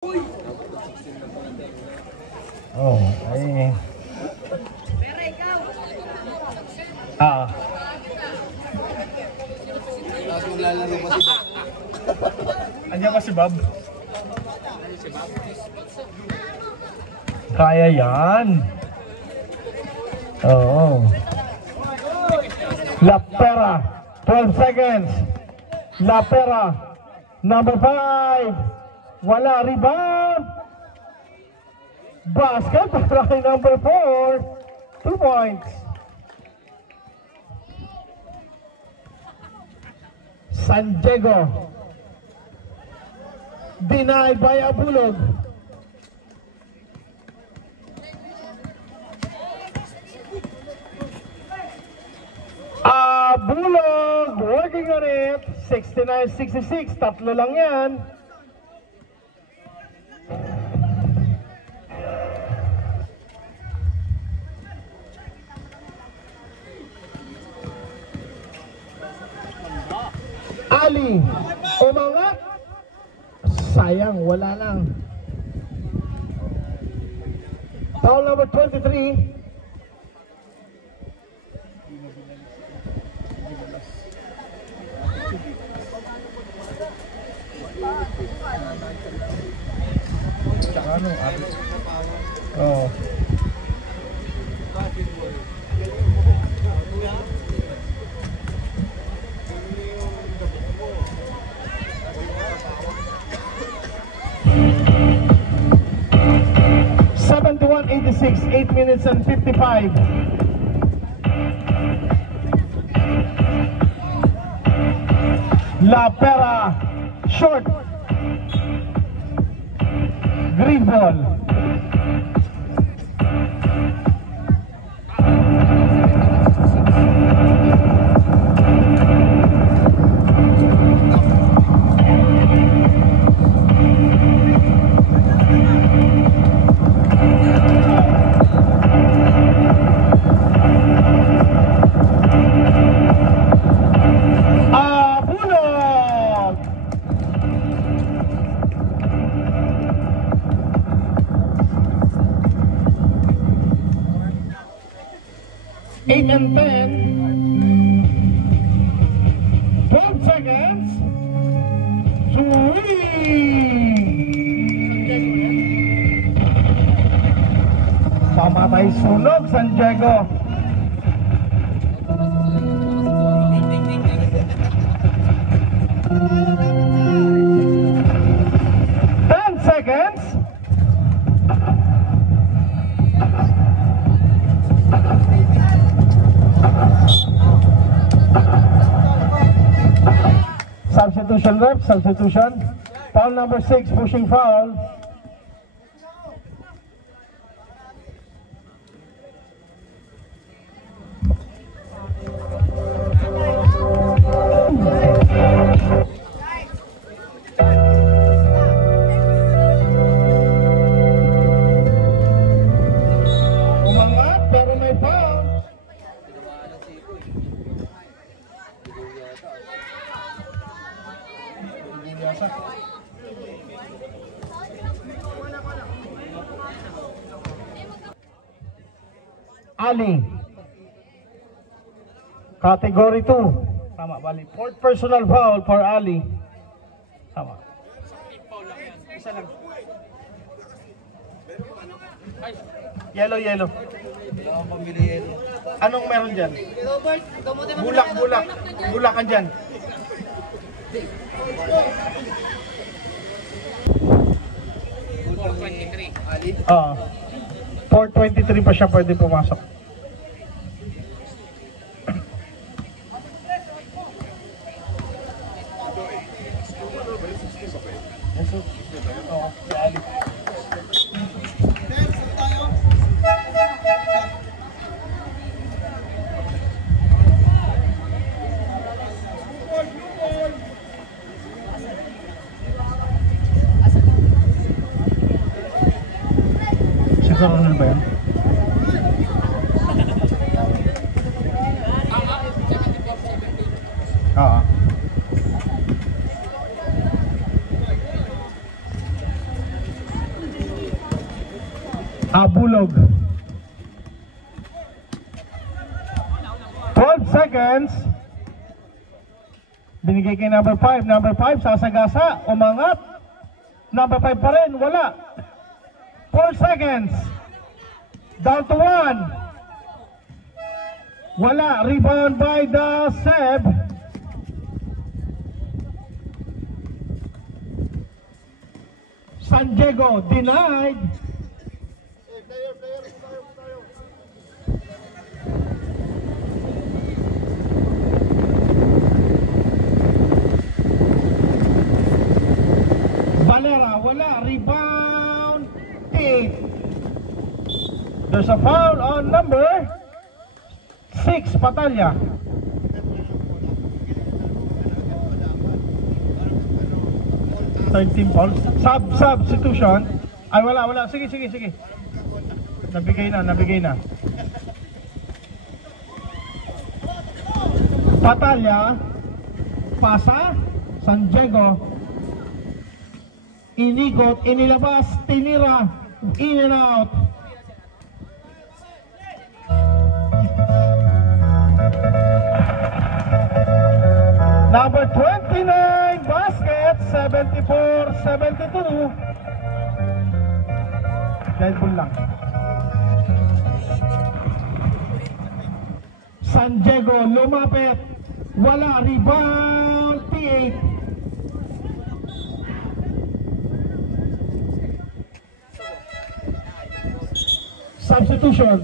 Oh, ay. Maglalaro pa si Bob. Andiyan ba si Bob? Kaya yan. Oo. La Pera, 12 seconds. La Pera, number 5. Wala, rebound. Basket para kay number 4. 2 points. San Diego. Denied by Abulog. Abulog working on it. 69-66. Tatlo lang yan. Ali, umangat. Sayang, wala lang. Foul number 23. Ano? Oh. .86, 8 minutes and 55. La Pera, short. Green ball. And 10, 12 seconds. Pamatay sunog San Diego. Seconds. Substitution rep, substitution. Foul number 6, pushing foul. Umangat, pero may foul. Ali, category 2. Tama, bali. Fourth personal foul for Ali. Tama. Isa lang. Yellow. Wala akong pambili yelo. Anong meron dyan? Bulak. Bulakan dyan. Ali? 4:23 pa siya pwede pumasok. Siguro ba yan? Oo. Abulog. 12 seconds. Binigay kay number 5. Number 5, sasagasa, umangat. Number 5 pa rin, wala. 4 seconds. Down to 1. Wala. Rebound by the Seb. San Diego denied. Valera, wala. Rebound. 8. There's a foul on number 6, Patalya. Team foul. Substitution. Ay, wala. Sige. Nabigay na. Patalya. Pasa. San Diego. Inigot, inilabas, tinira, in and out. Number 29, basket, 74-72. Dead ball lang. San Diego, lumapit. Wala, rebound, T8. Substitution.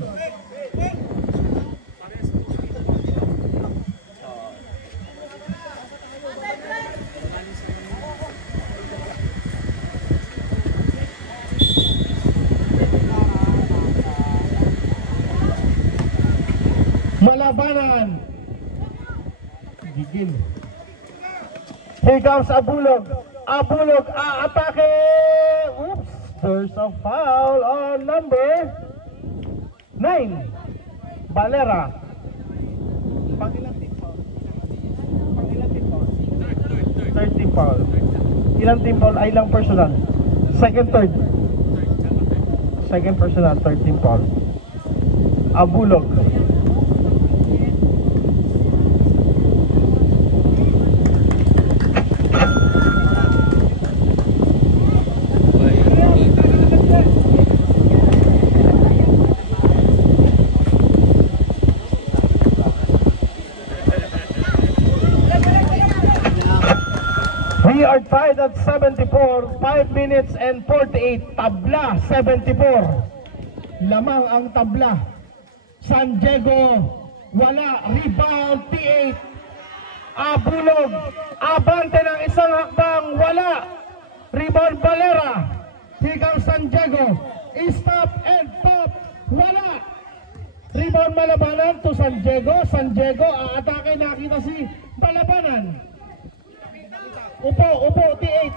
Malabanan. Gigil. Here comes Abulog. Atake. Oops. There's a foul on number 9. Valera. Pangilang team foul? Third team foul. Ilang team foul? Ay, ilang personal? Second personal, third team foul. Abulog. We are tied at 74, 5 minutes and 48. Tabla, 74. Lamang ang tabla. San Diego, wala. Rebound, T8. Abulog, abante ng isang hakbang, wala. Rebound, Valera. Here comes San Diego. Stop and pop, wala. Rebound, Malabanan to San Diego. San Diego, aatake, nakita si Malabanan. Upo, T8.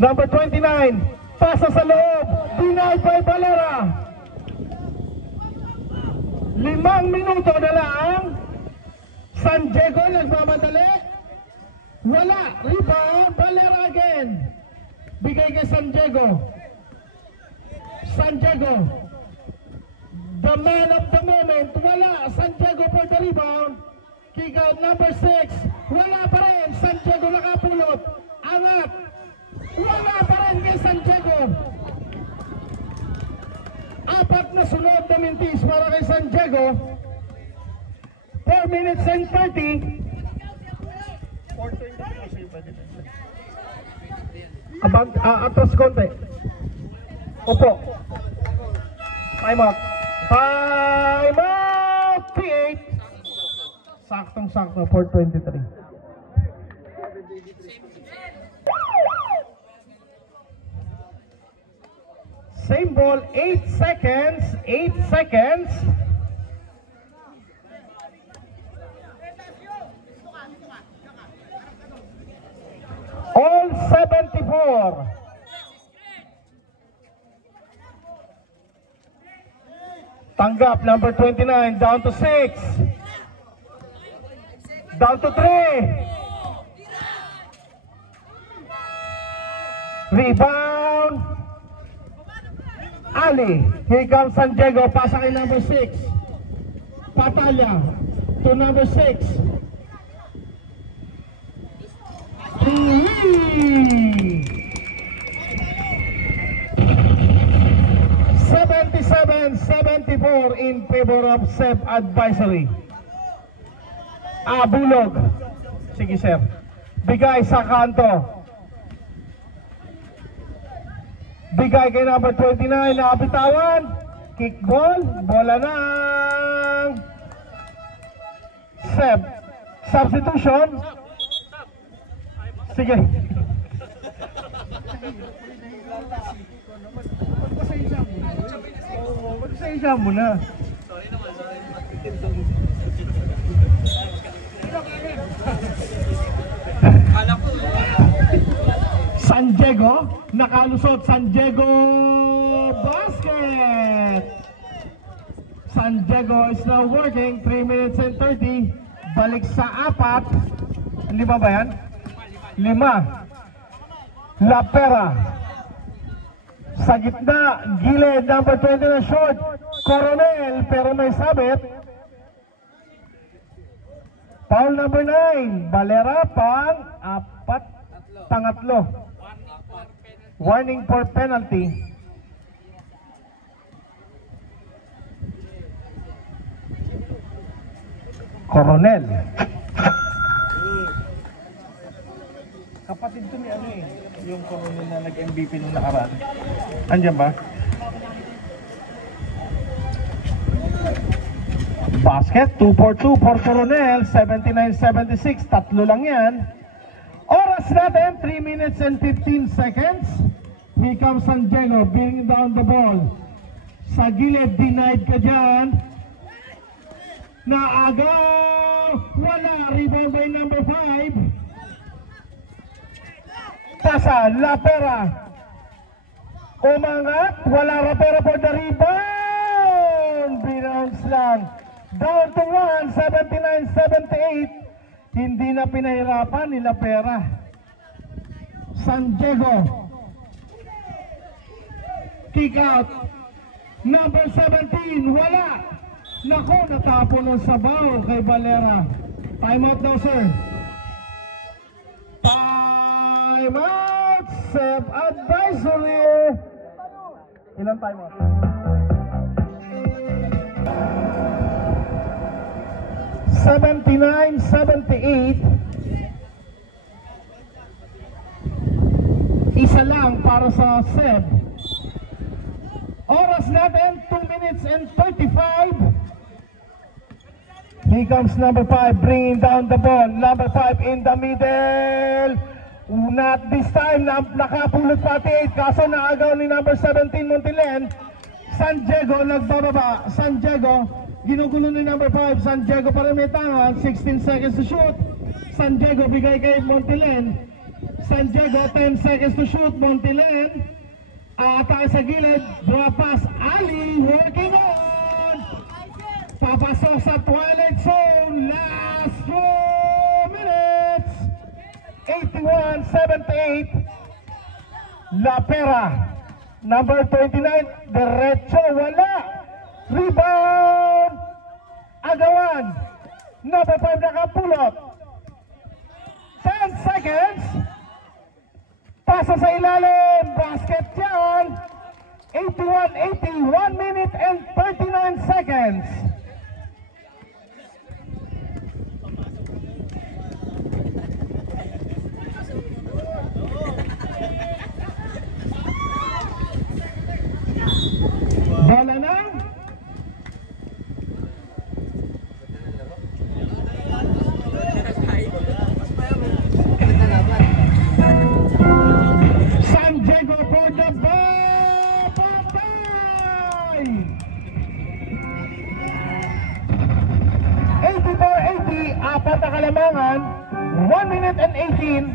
Number 29, pasa sa loob, denied by Valera. 5 minuto na lang. San Diego nagmamadali. Wala, rebound, Valera again. Bigay kay San Diego. The man of the moment, wala. San Diego for the rebound. Kick out number 6. Wala pa rin. San Diego nakapulot. Angat. Wala pa rin kay San Diego. 4 na sunod na mintis para kay San Diego. 4 minutes and 30. 4:20. Atras konti. Opo. Time out. P8. Saktong-sakto, 4:23. Same ball, 8 seconds. All 74. Tanggap, number 29, down to 6. Down to 3. Rebound. Ali. Here comes San Diego. Pasa kay number 6. Patalya to number 6. 77-74 in favor of SEB Advisory. Bulog. Sige sir. Bigay sa kanto. Bigay kay number 29 na kapitawan. Kickball. Bola ng SEB. Substitution. Sige. Magpasensya mo na. San Diego, nakalusot. San Diego basket. San Diego is now working. 3 minutes and 30. Balik sa 4. 5 ba yan? 5. La Pera. Sa gitna, gilid, number 20 na short. Coronel, pero may sabit. Foul number 9. Valera, pangatlo. Warning for penalty. Coronel. Kapatid to ni ano eh, yung Coronel na nag-MVP nung nakaraan. Andiyan ba? Basket, 2-4-2 for Coronel, 79-76, tatlo lang yan. Oras natin, 3 minutes and 15 seconds. Here comes San Diego, bringing down the ball. Sa gilid, denied ka dyan. Naagaw, wala, rebound by number 5. Pasa, La Pera. Umangat, wala La Pera for the rebound. Binounce lang. Down to 1, 79-78. Hindi na pinahirapan ni La Pera. San Diego. Kick out. Number 17, wala. Naku, natapon ng sabaw kay Valera. Time out daw, sir. Time out. SEB Advisory. Ilan time out? 79-78. Isa lang para sa SEB. Oras natin, 2 minutes and 35. Here comes number 5, bringing down the ball. Number 5 in the middle. Not this time, nakapulot pati 8. Kaso naagaw ni number 17, Montilen. San Diego nagbababa. San Diego, ginugulo ni number 5. San Diego pa rin may tangan. 16 seconds to shoot. San Diego bigay kay Montilen. San Diego, 10 seconds to shoot. Montilen. Atake sa gilid. Drop pass. Ali working on. Papasok sa twilight zone. Last 2 minutes. 81-78. La Pera. Number 29. Derecho. Wala. Rebound. Agawan. Number 5 nakapulot. 10 seconds. Pasa sa ilalim. Basket yan. 81-80. 1 minute and 39 seconds. Bola na. San Diego for the ball. Patay! 84-80. Apat na kalamangan. 1 minute and 18.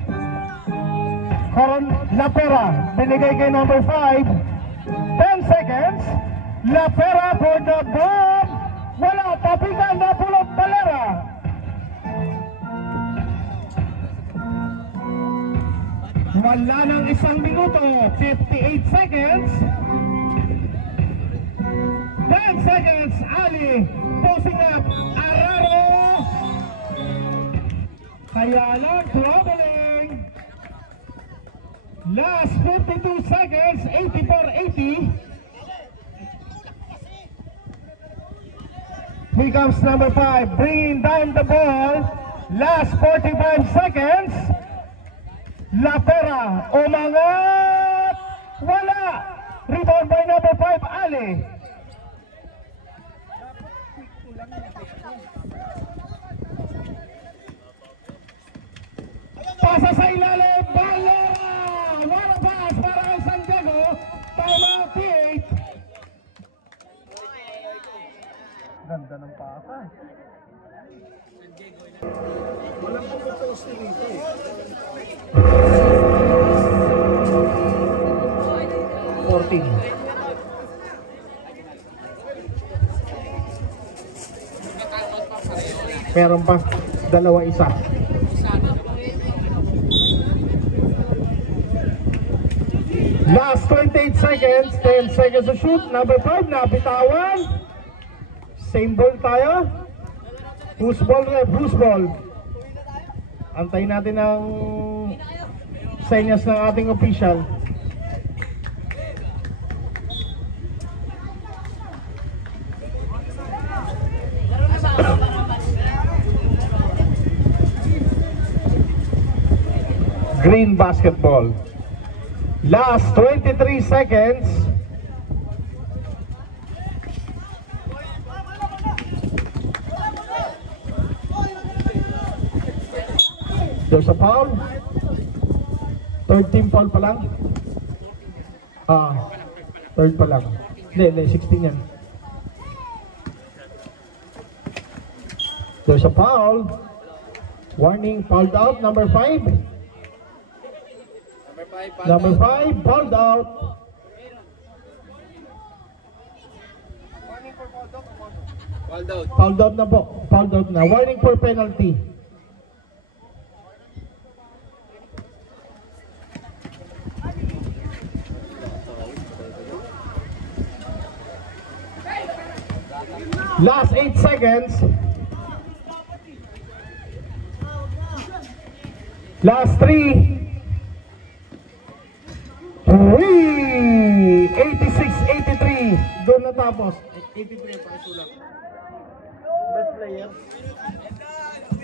La Pera. Binigay kay number 5. 10 seconds. La Pera for the bomb. Wala, tapikan na pulot Valera. wala ng 1 minuto, 58 seconds. 10 seconds, Ali, posing up, Araro. Kaya lang, traveling. Last 52 seconds, 84-80. Here comes number 5, bringing down the ball. Last 45 seconds. La Pera, umangat, wala. Rebound by number 5, Ali. Pasa sa ilalim, Valera! What a pass para kay San Diego. Tama, P8. Ganda ng pasa. Walang pupunta dito eh. 14. Meron pa, dalawa isa. Last 28 seconds, 10 seconds to shoot. Number 5 na bitawan. Same ball tayo. Who's ball rep? Who's ball? Antayin natin ang senyas ng ating official. Green basketball. Last 23 seconds. There's a foul. Third team foul pa lang. Third pa lang. Hindi, 16 yan. There's a foul. Warning, fouled out, number 5. Number 5, fouled out. Fouled out na po. Fouled out na. Warning for penalty. Last 8 seconds. Last 3. 86-83. Doon natapos. 83 pa isulat. Best player.